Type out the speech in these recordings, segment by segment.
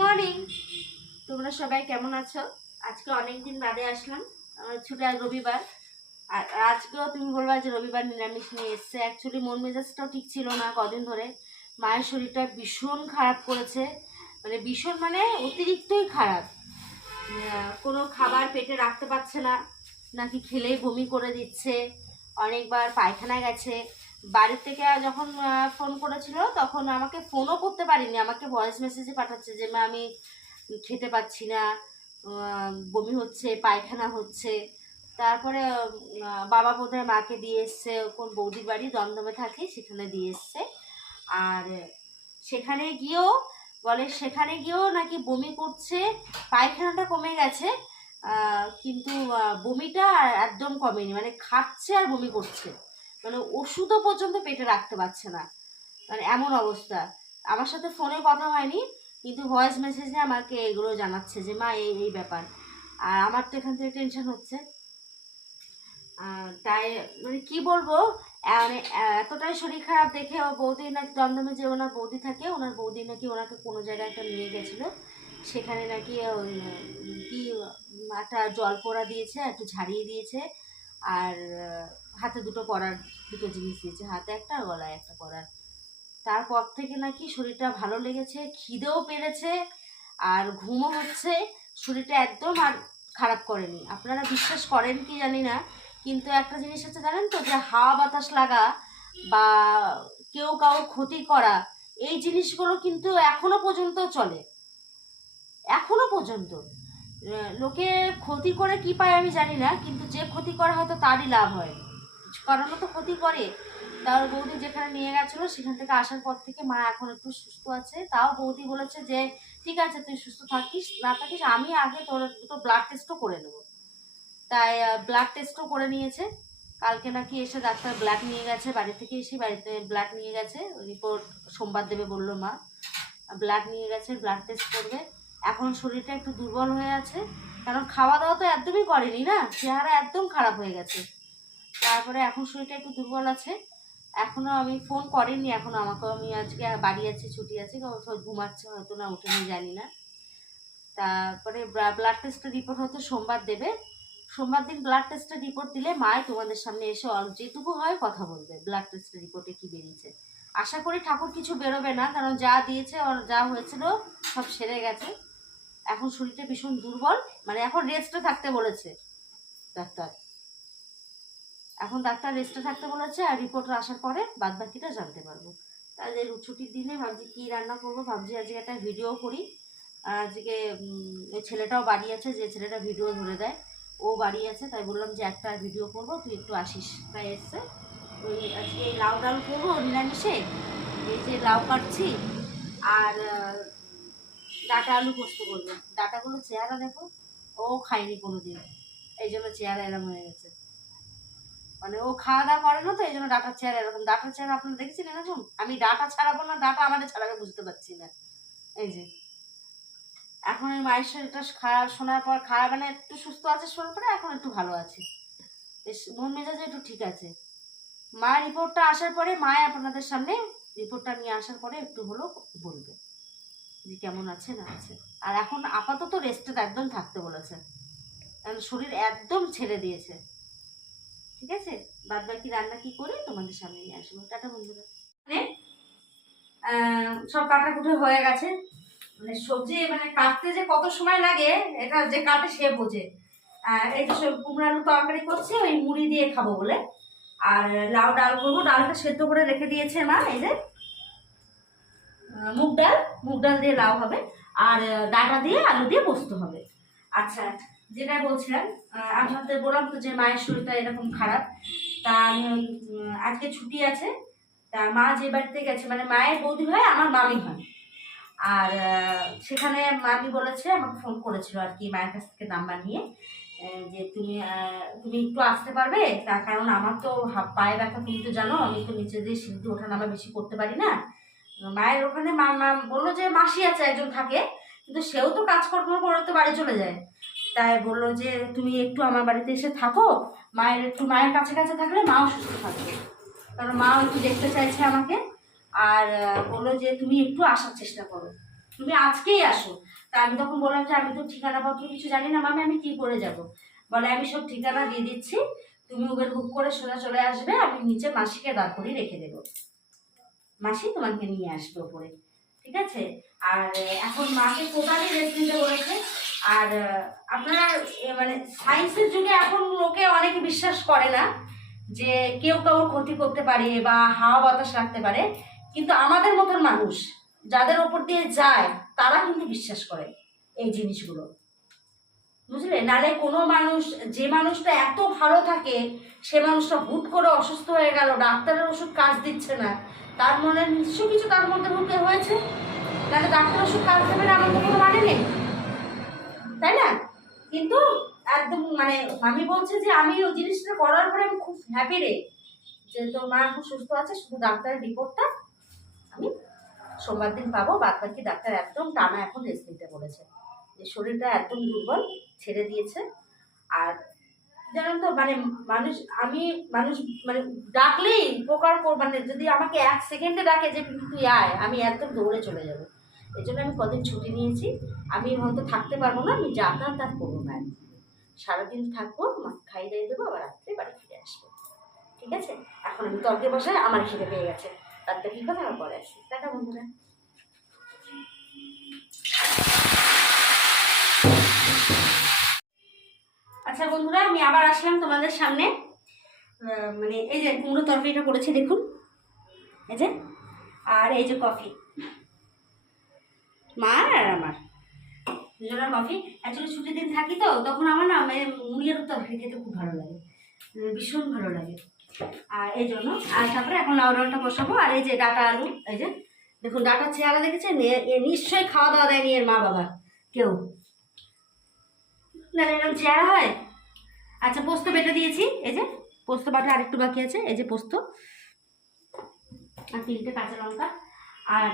Morning. তোমরা সবাই কেমন আছো? আজকে অনেক দিন বাদে আসলাম। আমার ছুটি আজ রবিবার। আর আজকেও তুমি বলবা যে রবিবার নিরামিষ নিয়ে এসছে। অ্যাকচুয়ালি মন মেজাজটাও ঠিক ছিল না কদিন ধরে। মায়ের শরীরটা ভীষণ খারাপ করেছে। মানে ভীষণ মানে অতিরিক্তই খারাপ। কোনো খাবার পেটে রাখতে পারছে না। নাকি খেলেই বমি করে দিচ্ছে। অনেকবার পায়খানা গেছে। বাড়ির থেকে যখন ফোন করেছিল, তখন আমাকে ফোনও করতে পারিনি। আমাকে ভয়েস মেসেজে পাঠাচ্ছে যে, মা, আমি খেতে পাচ্ছি না বমি হচ্ছে, পায়খানা হচ্ছে। তারপরে বাবা বোধহয় মাকে দিয়ে এসছে, কোন বৌদির বাড়ি, দমদমে থাকে, সেখানে দিয়ে এসছে। আর সেখানে গিয়েও, বলে সেখানে গিয়েও নাকি বমি করছে, পায়খানাটা কমে গেছে কিন্তু বমিটা একদম কমেনি মানে খাচ্ছে আর বমি করছে। মানে ওষুধও পর্যন্ত পেটে রাখতে পারছে না। মানে এমন অবস্থা। আমার সাথে ফোনে কথা হয়নি, কিন্তু ভয়েস মেসেজে আমাকে এগুলো জানাচ্ছে যে, মা, এই এই ব্যাপার। আর আমার তো এখান থেকে টেনশন হচ্ছে। তাই মানে কি বলব? মানে এতটাই শরীর খারাপ দেখে ও বৌদি নাকি দমদমে যে ওনার বৌদি থাকে, ওনার বৌদি নাকি ওনাকে কোনো জায়গায় একটা নিয়ে গেছিল। সেখানে নাকি কি, একটা জল পোড়া দিয়েছে, একটু ঝাড়িয়ে দিয়েছে। আর হাতে দুটো পরার দুটো জিনিস দিয়েছে, হাতে একটা আর গলায় একটা পরার। তারপর থেকে নাকি শরীরটা ভালো লেগেছে, খিদেও পেরেছে আর ঘুমও হচ্ছে, শরীরটা একদম আর খারাপ করেনি। আপনারা বিশ্বাস করেন কি জানি না, কিন্তু একটা জিনিস হচ্ছে জানেন তো, যে হাওয়া বাতাস লাগা বা কেউ কারোর ক্ষতি করা, এই জিনিসগুলো কিন্তু এখনও পর্যন্ত চলে। এখনও পর্যন্ত। লোকে ক্ষতি করে কি পায় আমি জানি না, কিন্তু যে ক্ষতি করা হয়তো তারই লাভ হয়। কারণে তো ক্ষতি করে। তার বৌদি যেখানে নিয়ে গেছিল, সেখান থেকে আসার পর থেকে মা এখন একটু সুস্থ আছে। তাও বৌদি বলেছে যে, ঠিক আছে, তুই সুস্থ থাকিস, না থাকিস, আমি আগে তোর দুটো ব্লাড টেস্টও করে নেব। তাই ব্লাড টেস্টও করে নিয়েছে। কালকে নাকি এসে ডাক্তার ব্লাড নিয়ে গেছে, বাড়ি থেকে এসে বাড়িতে ব্লাড নিয়ে গেছে। রিপোর্ট সোমবার দেবে বলল মা। ব্লাড নিয়ে গেছে ব্লাড টেস্ট করবে। এখন শরীরটা একটু দুর্বল হয়ে আছে। কারণ খাওয়া দাওয়া তো একদমই করেনি না? চেহারা একদম খারাপ হয়ে গেছে। তারপরে এখন শরীরটা একটু দুর্বল আছে। এখনও আমি ফোন করিনি, এখনও আমাকে আমি আজকে বাড়ি আছি, ছুটি আছে ঘুমাচ্ছে হয়তো না, উঠেনি, জানি না। তারপরে ব্লাড টেস্টের রিপোর্ট হয়তো সোমবার দেবে। সোমবার দিন ব্লাড টেস্টের রিপোর্ট দিলে মায় তোমাদের সামনে এসে অল, যেটুকু হয় কথা বলবে ব্লাড টেস্টের রিপোর্টে কি বেরিয়েছে। আশা করি ঠাকুর কিছু বেরোবে না, কারণ যা দিয়েছে, ওর যা হয়েছিল, সব সেরে গেছে। এখন শরীরটা ভীষণ দুর্বল মানে এখন রেস্টে থাকতে বলেছে ডাক্তার। এখন ডাক্তার রেস্টে থাকতে বলেছে আর রিপোর্ট আসার পরে বাদ বাকিটা জানতে পারব। তাহলে ছুটির দিনে ভাবছি কী রান্না করব, ভাবছি আজকে একটা ভিডিও করি। আর আজকে ওই ছেলেটাও বাড়ি আছে, যে ছেলেটা ভিডিও ধরে দেয়, ও বাড়ি আছে, তাই বললাম যে একটা ভিডিও করব, তুই একটু আসিস। তাই এসছে। ওই আজকে লাউ ডাল করব নিরামিষে, এই যে লাউ কাটছি, আর ডাটা আলু পোস্ত করব। ডাটাগুলো চেহারা দেখো, ও খায়নি কোনো দিন এই জন্য চেহারা এরকম হয়ে গেছে। মানে ও খাওয়া দাওয়া করে না তো, এই জন্য ডাটার চেহারা এরকম। ডাটার চেহারা আপনারা দেখেছেন এরকম? আমি ডাটা ছাড়াবো না, ডাটা আমাদের ছাড়াবে বুঝতে পারছি না। এই যে। এখন ওই মায়ের শরীরটা খারাপ শোনার পর খারাপ মানে একটু সুস্থ আছে শোনার পরে এখন একটু ভালো আছে। বেশ, মন মেজাজে একটু ঠিক আছে। মায়ের রিপোর্টটা আসার পরে মায় আপনাদের সামনে রিপোর্টটা নিয়ে আসার পরে একটু হলো বলবে। যে কেমন আছে না আছে। আর এখন আপাতত রেস্টে একদম থাকতে বলেছে। কারণ শরীর একদম ছেড়ে দিয়েছে। ঠিক আছে? বাদ বাকি রান্না কি করে তোমাদের সামনে নিয়ে আসব। টাটা বন্ধুরা। মানে, সব কাটাকুটি হয়ে গেছে। মানে সবজি মানে কাটতে যে কত সময় লাগে এটা যে কাটে সে বোঝে। এই যে সব কুমড়ো আলু তরকারি করছি ওই মুড়ি দিয়ে খাব বলে। আর লাউ ডাল করব। ডালটা সেদ্ধ করে রেখে দিয়েছে মা এই যে। মুগ ডাল মুগ ডাল দিয়ে লাউ হবে। আর ডাটা দিয়ে আলু দিয়ে পোস্ত হবে। আচ্ছা যেটা বলছিলাম আমি আপনাদের বললাম তো যে মায়ের শরীরটা এরকম খারাপ। তা আমি আজকে ছুটি আছে। তা মা যে বাড়িতে গেছে মানে মায়ের বৌদি হয়, আমার মামি হয়। আর সেখানে মামি বলেছে, আমাকে ফোন করেছিল আর কি মায়ের কাছ থেকে নাম্বার নিয়ে যে তুমি তুমি একটু আসতে পারবে? তার কারণ আমার তো পায়ে ব্যথা, তুমি তো জানো, আমি তো নিচে দিয়ে সিঁড়িতে ওঠা নামা বেশি করতে পারি না। মায়ের ওখানে মা বলল যে মাসি আছে, একজন থাকে, কিন্তু সেও তো কাজকর্ম করে তো বাড়ি চলে যায়। তাই বলল যে তুমি একটু আমার বাড়িতে এসে থাকো, মায়ের একটু, মায়ের কাছে কাছে থাকলে মাও সুস্থ থাকবে। কারণ মাও একটু দেখতে চাইছে আমাকে, আর বলল যে তুমি একটু আসার চেষ্টা করো। তুমি আজকেই আসো। তা আমি তখন বললাম যে আমি তো ঠিকানা পত্র কিছু জানি না, মামি, আমি কি করে যাব? বলে, আমি সব ঠিকানা দিয়ে দিচ্ছি। তুমি উবের বুক করে সোজা চলে আসবে, আমি নিচে মাসিকে দাঁড় করিয়ে রেখে দেবো। মাসি তোমাকে নিয়ে আসবে ওপরে ঠিক আছে? আর এখন মাকে টোটালি রেস্ট নিতে বলেছে। আর আপনারা মানে সায়েন্সের যুগে এখন লোকে অনেকে বিশ্বাস করে না যে কেউ কারোর ক্ষতি করতে পারে বা হাওয়া বাতাস রাখতে পারে। কিন্তু আমাদের মতন মানুষ যাদের ওপর দিয়ে যায়, তারা কিন্তু বিশ্বাস করে এই জিনিসগুলো। বুঝলে? নালে কোনো মানুষ, যে মানুষটা এত ভালো থাকে, সে মানুষটা হুট করে অসুস্থ হয়ে গেল, ডাক্তারের ওষুধ কাজ দিচ্ছে না। তার মনে নিশ্চয় কিছু তার মধ্যে মধ্যে হয়েছে। তাহলে ডাক্তার ওষুধ কাজ দেবে না আমার তো কোনো মানে নেই। তাই না? কিন্তু একদম মানে আমি বলছি যে আমি ওই জিনিসটা করার পরে আমি খুব হ্যাপি রে। যে তোর মা খুব সুস্থ আছে, শুধু ডাক্তারের রিপোর্টটা আমি সোমবার দিন পাবো। বাদ বাকি ডাক্তার একদম টানা এখন রেস্ট নিতে বলেছে। যে শরীরটা একদম দুর্বল, ছেড়ে দিয়েছে। আর জানেন তো মানে মানুষ, আমি মানুষ মানে ডাকলেই উপকার কর মানে যদি আমাকে এক সেকেন্ডে ডাকে যে তুই আয়, আমি একদম দৌড়ে চলে যাব। এই জন্য আমি কদিন ছুটি নিয়েছি। আমি হয়তো থাকতে পারব না, আমি যাতায়াত করব না। সারাদিন থাকব মাকে খাই দাই দেবো, আবার রাত্রে বাড়ি ফিরে আসব। ঠিক আছে? এখন আমি তর্কে বসায় আমার খিদে পেয়ে গেছে। তারটা কি কথা? আমার পরে আসি। টাটা, বন্ধুরা। আচ্ছা বন্ধুরা, আমি আবার আসলাম তোমাদের সামনে। মানে এই যে কুমড়ো তরকারিটা করেছি, দেখুন। এই যে, আর এই যে কফি। মা আর আমার। দুজনের কফি। অ্যাকচুয়ালি ছুটির দিন থাকি তো, তখন আমার না মানে মুড়িয়ার তরকারি খেতে খুব ভালো লাগে। ভীষণ ভালো লাগে। আর এই জন্য, আর তারপরে এখন লাউ ডালটা বসাবো। আর এই যে ডাটা আলু, এই যে, দেখুন, ডাটা চেহারা এ নিশ্চয়ই খাওয়া দাওয়া দেয়নি এর মা বাবা। কেউ? না, এরকম চেহারা হয়? আচ্ছা পোস্ত বেটে দিয়েছি, এই যে পোস্ত বাটা আরেকটু বাকি আছে, এই যে পোস্ত আর তিনটে কাঁচা লঙ্কা। আর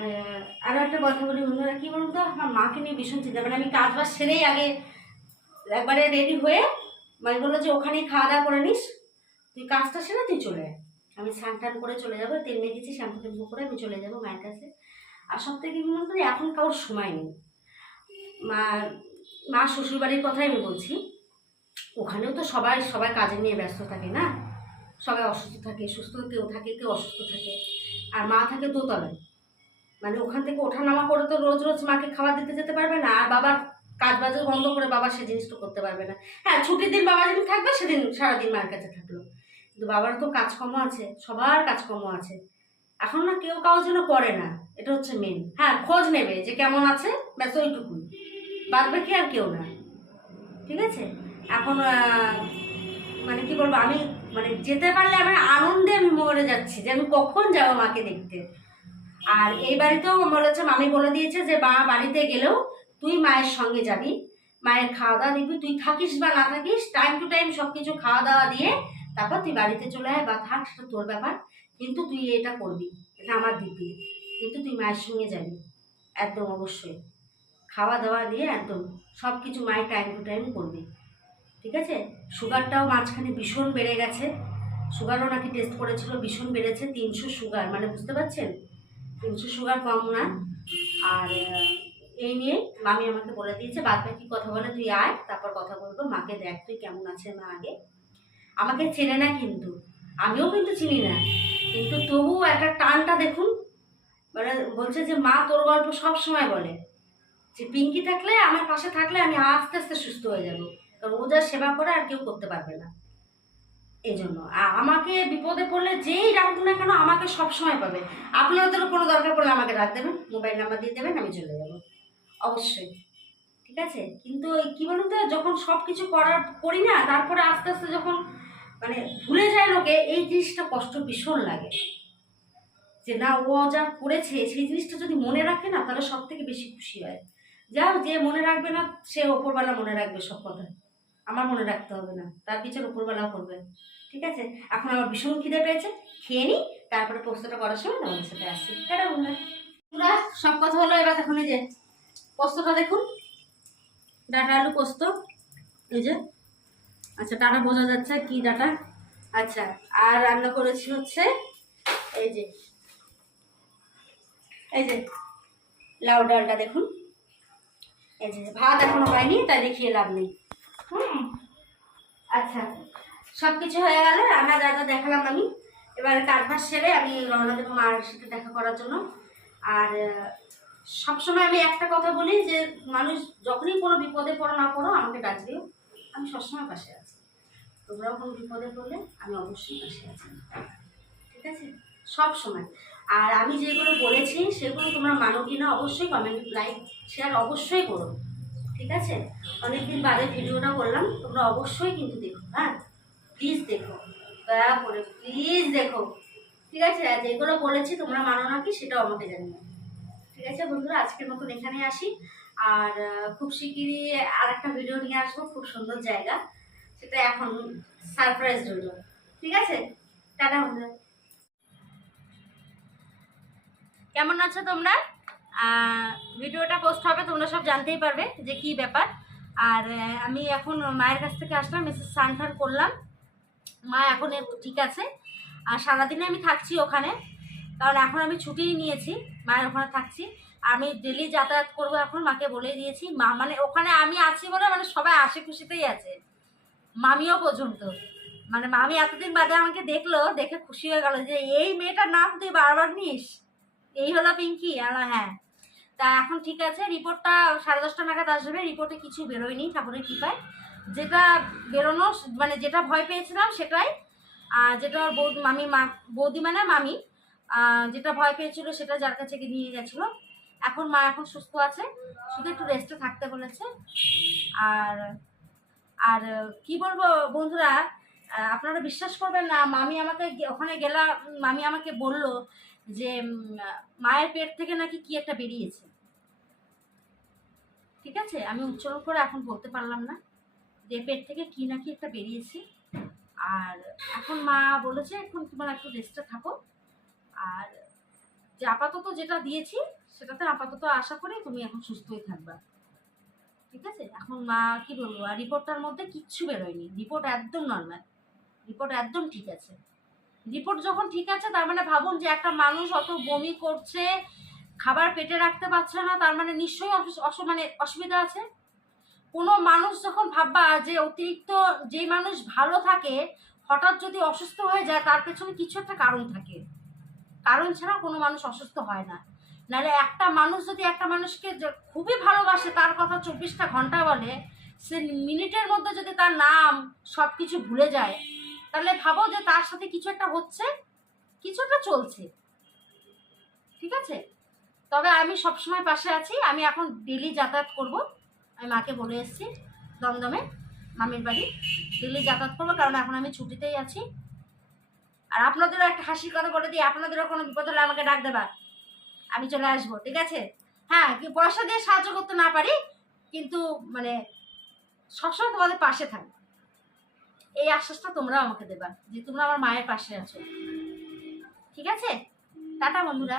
আরও একটা কথা বলি, বন্ধুরা, কি বলুন তো আমার মাকে নিয়ে ভীষণ চিন্তা মানে আমি কাজ বাজ সেরেই আগে একবারে রেডি হয়ে মানে বলল যে, ওখানেই খাওয়া দাওয়া করে নিস, তুই কাজটা সেরে তুই চলে আমি স্নান টান করে চলে যাব, তেল মেখেছি শ্যাম্পু টেম্পু করে আমি চলে যাব মায়ের কাছে। আর সব থেকে কি বলুন তো এখন কারোর সময় নেই। মা মা শ্বশুরবাড়ির কথাই আমি বলছি ওখানেও তো সবাই সবাই কাজে নিয়ে ব্যস্ত থাকে না? সবাই অসুস্থ থাকে, সুস্থ কেউ থাকে, কেউ অসুস্থ থাকে। আর মা থাকে দোতলায়। মানে ওখান থেকে ওঠানামা করে তো রোজ রোজ মাকে খাবার দিতে যেতে পারবে না, আর বাবার কাজ বাজও বন্ধ করে বাবা সে জিনিসটা করতে পারবে না। হ্যাঁ ছুটির দিন বাবা যেদিন থাকবে, সেদিন সারাদিন মায়ের কাছে থাকল। কিন্তু বাবার তো কাজকর্ম আছে, সবার কাজকর্ম আছে। এখন না কেউ কাউ যেন করে না, এটা হচ্ছে মেন হ্যাঁ খোঁজ নেবে যে কেমন আছে, ব্যাস ওইটুকুই। বাদ বাকি আর কেউ না। ঠিক আছে? এখন মানে কি বলব, আমি মানে যেতে পারলে আমার আনন্দে আমি মরে যাচ্ছি যে আমি কখন যাব মাকে দেখতে। আর এই বাড়িতেও বলেছে মামি বলে দিয়েছে যে, মা, বাড়িতে গেলেও তুই মায়ের সঙ্গে যাবি। মায়ের খাওয়া দাওয়া দিবি তুই থাকিস বা না থাকিস টাইম টু টাইম সব কিছু খাওয়া দাওয়া দিয়ে তারপর তুই বাড়িতে চলে আয় বা থাক, সেটা তোর ব্যাপার। কিন্তু তুই এটা করবি, এটা আমার দিবি কিন্তু তুই মায়ের সঙ্গে যাবি, একদম অবশ্যই। খাওয়া দাওয়া দিয়ে একদম সব কিছু মায়ের টাইম টু টাইম করবি। ঠিক আছে? সুগারটাও মাঝখানে ভীষণ বেড়ে গেছে। সুগারও নাকি টেস্ট করেছিল, ভীষণ বেড়েছে, তিনশো সুগার। মানে বুঝতে পারছেন? তিনশো সুগার কম না। আর এই নিয়ে মামি আমাকে বলে দিয়েছে বাদ বাকি কথা বলে তুই আয়, তারপর কথা বলব। মাকে দেখ তুই কেমন আছে মা আগে। আমাকে চেনে না কিন্তু। আমিও কিন্তু চিনি না। কিন্তু তবু একটা টানটা দেখুন। মানে বলছে যে, মা, তোর গল্প সব সময় বলে। যে, পিঙ্কি থাকলে, আমার পাশে থাকলে আমি আস্তে আস্তে সুস্থ হয়ে যাব। যা সেবা করে আর কেউ করতে পারবে না। এই জন্য আমাকে বিপদে পড়লে যেই ডাকুক না কেন আমাকে সব সময় পাবে। আপনাদেরও কোনো দরকার পড়লে আমাকে ডাক দেবেন, মোবাইল নাম্বার দিয়ে দেবেন, আমি চলে যাব। অবশ্যই। ঠিক আছে? কিন্তু কী বলুন তো, যখন সব কিছু করার করি না, তারপরে আস্তে আস্তে যখন মানে ভুলে যায় লোকে, এই জিনিসটা কষ্ট ভীষণ লাগে। যে না, ও যা করেছে, সেই জিনিসটা যদি মনে রাখে না, তাহলে সব থেকে বেশি খুশি হয়। যাও যে মনে রাখবে না, সে ওপরবেলা মনে রাখবে সব কথা আমার মনে রাখতে হবে না। তার পিছনে ওপরবেলা করবে। ঠিক আছে? এখন আমার ভীষণ খিদে পেয়েছে। খেয়ে নিই তারপরে পোস্তটা করার সময় তোমাদের সাথে আসছি। কেটে বন্ধুরা। পুরা সব কথা হলো এবার দেখুন এই যে পোস্তটা দেখুন। ডাটা আলু পোস্ত। এই যে। আচ্ছা টাটা বোঝা যাচ্ছে কি ডাটা। আচ্ছা আর রান্না করেছি হচ্ছে এই যে এই যে লাউ ডালটা দেখুন। এই যে, ভাত এখনও হয়নি, তাই দেখিয়ে লাভ নেই। হুম। আচ্ছা সব কিছু হয়ে গেল রান্না যা যা দেখালাম আমি, এবার কারবার সেরে আমি রওনা দেবো মার সাথে দেখা করার জন্য। আর সবসময় আমি একটা কথা বলি যে, মানুষ যখনই কোনো বিপদে পড়ো না পড়ো, আমাকে ডাক দিও। আমি সবসময় পাশে আছি। তোমরাও কোনো বিপদে পড়লে আমি অবশ্যই পাশে আছি। ঠিক আছে? সব সময় আর আমি যেগুলো বলেছি, সেগুলো তোমরা মানো কি না, অবশ্যই কমেন্ট লাইক শেয়ার অবশ্যই করো। ঠিক আছে? অনেকদিন বাদে ভিডিওটা করলাম, তোমরা অবশ্যই কিন্তু দেখো হ্যাঁ? প্লিজ দেখো, দয়া করে প্লিজ দেখো। ঠিক আছে? আর যেগুলো বলেছি তোমরা মানো নাকি সেটাও আমাকে জানিও। ঠিক আছে বন্ধুরা? আজকের মতন এখানে আসি। আর খুব শিগগিরই আর একটা ভিডিও নিয়ে আসব, খুব সুন্দর জায়গা। সেটা এখন সারপ্রাইজ রইল ঠিক আছে? টাটা বন্ধুরা। কেমন আছো তোমরা? ভিডিওটা পোস্ট হবে, তোমরা সব জানতেই পারবে যে কি ব্যাপার। আর আমি এখন মায়ের কাছ থেকে আসলাম মেসেজ টান করলাম। মা এখন ঠিক আছে। আর সারাদিনে আমি থাকছি ওখানে, কারণ এখন আমি ছুটিই নিয়েছি, মায়ের ওখানে থাকছি। আমি ডেলি যাতায়াত করব এখন, মাকে বলে দিয়েছি, মা মানে ওখানে আমি আছি বলে মানে সবাই আশি খুশিতেই আছে। মামিও পর্যন্ত। মানে মামি এতদিন বাদে আমাকে দেখল, দেখে খুশি হয়ে গেল যে, এই মেয়েটার নাম তুই বারবার নিস? এই হলো পিঙ্কি আলা হ্যাঁ। তা এখন ঠিক আছে রিপোর্টটা সাড়ে দশটা নাগাদ আসবে রিপোর্টে কিছু বেরোয়নি ঠাকুরের কৃপায়। যেটা বেরোনো মানে যেটা ভয় পেয়েছিলাম সেটাই। আর যেটা বৌদি, মামি, মা, বৌদি মানে মামি যেটা ভয় পেয়েছিল সেটা যার কাছে নিয়ে গেছিল। এখন মা এখন সুস্থ আছে, শুধু একটু রেস্টে থাকতে বলেছে। আর আর কি বলব বন্ধুরা আপনারা বিশ্বাস করবেন না, মামি আমাকে ওখানে গেলাম, মামি আমাকে বলল যে মায়ের পেট থেকে নাকি কি একটা বেরিয়েছে। ঠিক আছে? আমি উচ্চারণ করে এখন বলতে পারলাম না যে, পেট থেকে কি নাকি একটা বেরিয়েছে। আর এখন মা বলেছে, এখন তোমার একটু রেস্টে থাকো। আর যে, আপাতত যেটা দিয়েছি, সেটাতে আপাতত আশা করি তুমি এখন সুস্থই থাকবা। ঠিক আছে? এখন মা কি বলব? আর রিপোর্টটার মধ্যে কিচ্ছু বেরোয়নি। রিপোর্ট একদম নর্মাল রিপোর্ট একদম ঠিক আছে। রিপোর্ট যখন ঠিক আছে, তার মানে ভাবুন যে একটা মানুষ অত বমি করছে, খাবার পেটে রাখতে পারছে না, তার মানে নিশ্চয়ই মানে অসুবিধা আছে। কোনো মানুষ যখন ভাববা যে অতিরিক্ত যে মানুষ ভালো থাকে, হঠাৎ যদি অসুস্থ হয়ে যায়, তার পেছনে কিছু একটা কারণ থাকে। কারণ ছাড়া কোনো মানুষ অসুস্থ হয় না। নাহলে একটা মানুষ যদি একটা মানুষকে খুবই ভালোবাসে, তার কথা চব্বিশটা ঘণ্টা বলে, সে মিনিটের মধ্যে যদি তার নাম সব কিছু ভুলে যায় তাহলে ভাবো যে তার সাথে কিছু একটা হচ্ছে, কিছু একটা চলছে। ঠিক আছে? তবে আমি সবসময় পাশে আছি। আমি এখন ডেলি যাতায়াত করব। আমি মাকে বলে এসেছি দমদমে, মামির বাড়ি। ডেলি যাতায়াত করব কারণ এখন আমি ছুটিতেই আছি। আর আপনাদেরও একটা হাসির কথা বলে দিই, আপনাদেরও কোনো বিপদ হলে আমাকে ডাক দেবা। আমি চলে আসব, ঠিক আছে? হ্যাঁ পয়সা দিয়ে সাহায্য করতে না পারি, কিন্তু মানে সবসময় তোমাদের পাশে থাকব। এই আশ্বাসটা তোমরা আমাকে দেবা যে তোমরা আমার মায়ের পাশে আছো। ঠিক আছে? টাটা বন্ধুরা।